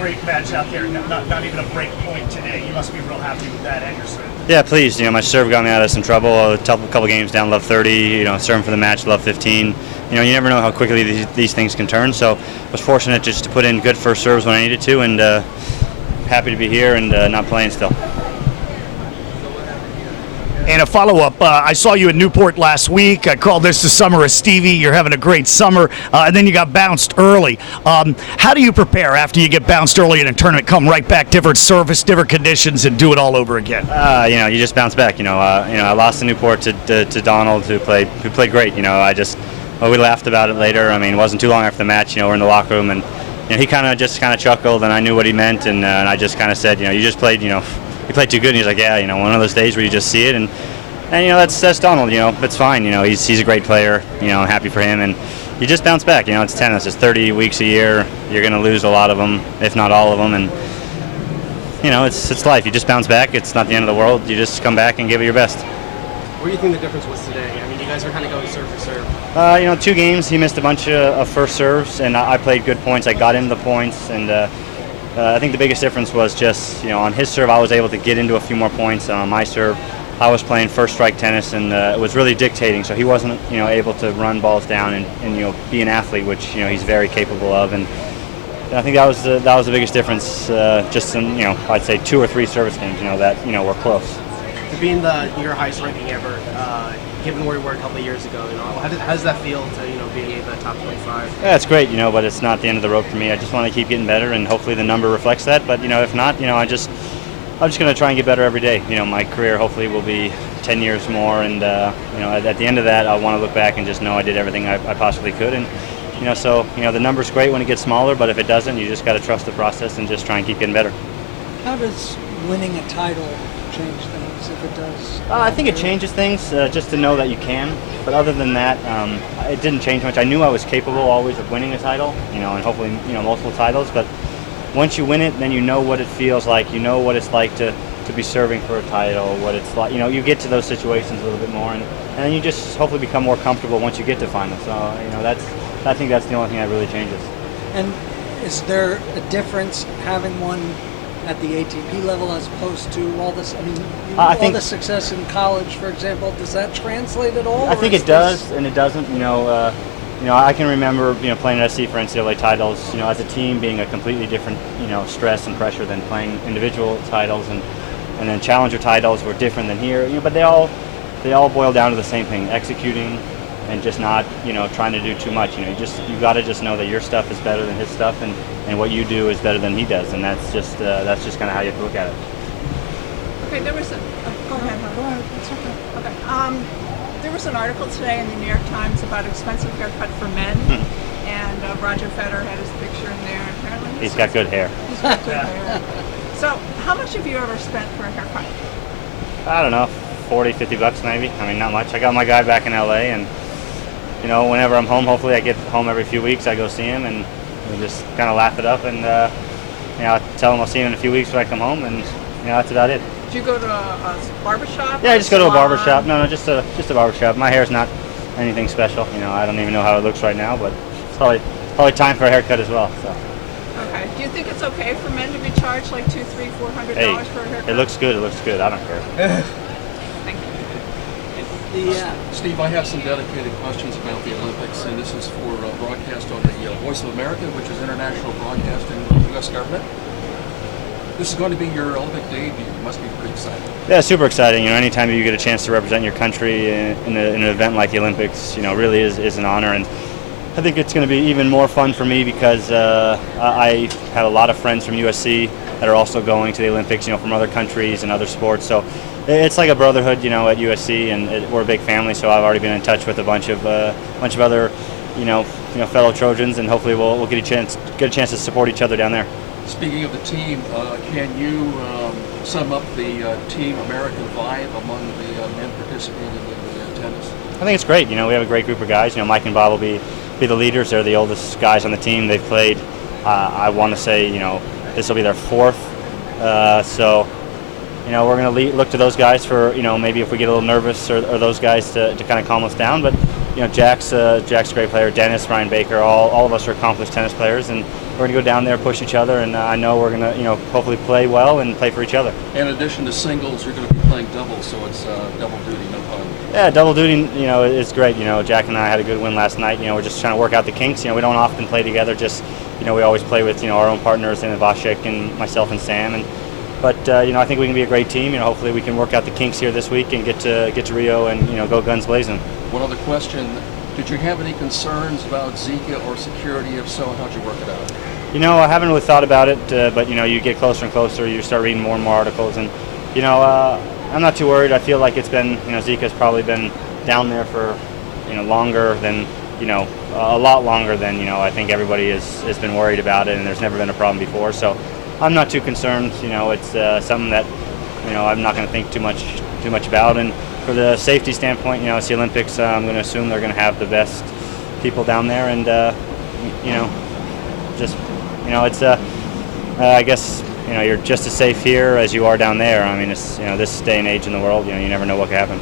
great match out there. Not even a break point today. You must be real happy with that and your serve. Yeah, pleased. My serve got me out of some trouble. A couple games down, love 30. Serving for the match, love 15. You never know how quickly these things can turn. So I was fortunate just to put in good first serves when I needed to, and happy to be here and not playing still. And a follow-up, I saw you in Newport last week. I called this the summer of Stevie. You're having a great summer, and then you got bounced early. How do you prepare after you get bounced early in a tournament, come right back, different surface, different conditions, and do it all over again? You just bounce back. I lost in Newport to Donald, who played great. We laughed about it later. It wasn't too long after the match. We're in the locker room, and he kind of chuckled, and I knew what he meant, and I just kind of said, you just played, you played too good. And he's like, yeah, one of those days where you just see it, and that's Donald. It's fine. He's a great player. I'm happy for him, and you just bounce back. It's tennis. It's 30 weeks a year. You're going to lose a lot of them, if not all of them, and it's life. You just bounce back. It's not the end of the world. You just come back and give it your best. What do you think the difference was today? You guys are kind of going serve for serve. 2 games. He missed a bunch of first serves, and I played good points. I got him the points, and I think the biggest difference was just, on his serve, I was able to get into a few more points. On my serve, I was playing first strike tennis, and it was really dictating. So he wasn't, able to run balls down and be an athlete, which he's very capable of. And I think that was the biggest difference. Just in I'd say 2 or 3 service games, that were close. Being your highest ranking ever, given where you were a couple of years ago, how does that feel to being in the top 25? Yeah, it's great, but it's not the end of the road for me. I just want to keep getting better, and hopefully the number reflects that. But if not, I'm just going to try and get better every day. My career hopefully will be 10 years more, and at the end of that, I want to look back and just know I did everything I possibly could. And the number's great when it gets smaller, but if it doesn't, you just got to trust the process and just try and keep getting better. How does winning a title change things, if it does? I think it changes things, just to know that you can. But other than that, it didn't change much. I knew I was capable always of winning a title, and hopefully, multiple titles. But once you win it, then you know what it feels like. You know what it's like to be serving for a title, what it's like. You get to those situations a little bit more, and then you just hopefully become more comfortable once you get to finals. So, I think that's the only thing that really changes. And is there a difference having won at the ATP level as opposed to all this? I think the success in college, for example, does that translate at all? I think it does, and it doesn't. I can remember playing at SC for NCAA titles. As a team, being a completely different stress and pressure than playing individual titles, and then challenger titles were different than here. But they all boil down to the same thing: executing and just not trying to do too much. You got to just know that your stuff is better than his stuff, and what you do is better than he does, and that's just kind of how you have to look at it. Okay, there was go ahead. Go ahead. It's okay. There was an article today in the New York Times about expensive haircut for men, and Roger Federer had his picture in there. Apparently, he's got good hair. He's got good hair. So, how much have you ever spent for a haircut? I don't know, $40-$50 maybe. Not much. I got my guy back in LA, and whenever I'm home, hopefully I get home every few weeks. I go see him, and we just kind of laugh it up, and I tell him I'll see him in a few weeks when I come home, and that's about it. Did you go to a barbershop? Yeah, I just go to a barbershop. No, just a barbershop. My hair's not anything special. I don't even know how it looks right now, but it's probably time for a haircut as well. So. Okay. Do you think it's okay for men to be charged like $200, $300, $400 for a haircut? It looks good. It looks good. I don't care. Thank you. Steve, I have some dedicated questions about the Olympics, and this is for broadcast on the Voice of America, which is international broadcasting of the U.S. government. This is going to be your Olympic debut. You must be pretty excited. Yeah, super exciting. Anytime you get a chance to represent your country in an event like the Olympics, really is an honor. And I think it's going to be even more fun for me because I have a lot of friends from USC that are also going to the Olympics, from other countries and other sports. So it's like a brotherhood, at USC, and we're a big family. So I've already been in touch with a bunch of other, fellow Trojans, and hopefully we'll get a chance to support each other down there. Speaking of the team, can you sum up the Team American vibe among the men participating in the tennis? I think it's great. We have a great group of guys. Mike and Bob will be the leaders. They're the oldest guys on the team. They've played, I want to say, this will be their 4th. So, we're going to look to those guys for, maybe if we get a little nervous or those guys to kind of calm us down. But, Jack's a great player. Dennis, Ryan Baker, all of us are accomplished tennis players, and gonna go down there, push each other, and I know we're gonna hopefully play well and play for each other. In addition to singles, you're going to be playing doubles, so it's double duty, no pun. Yeah, double duty, it's great. Jack and I had a good win last night. We're just trying to work out the kinks. We don't often play together. Just, we always play with, our own partners, and Vashik and myself and Sam. But I think we can be a great team. Hopefully we can work out the kinks here this week and get to Rio and go guns blazing. One other question: did you have any concerns about Zika or security? If so, how'd you work it out? I haven't really thought about it, but you get closer and closer. You start reading more and more articles, and I'm not too worried. I feel like it's been, Zika's probably been down there for, longer than, a lot longer than, I think everybody has been worried about it, and there's never been a problem before. So I'm not too concerned. It's something that, I'm not going to think too much about. And for the safety standpoint, it's the Olympics. I'm going to assume they're going to have the best people down there, and it's I guess you're just as safe here as you are down there. I mean, it's this day and age in the world, you never know what could happen.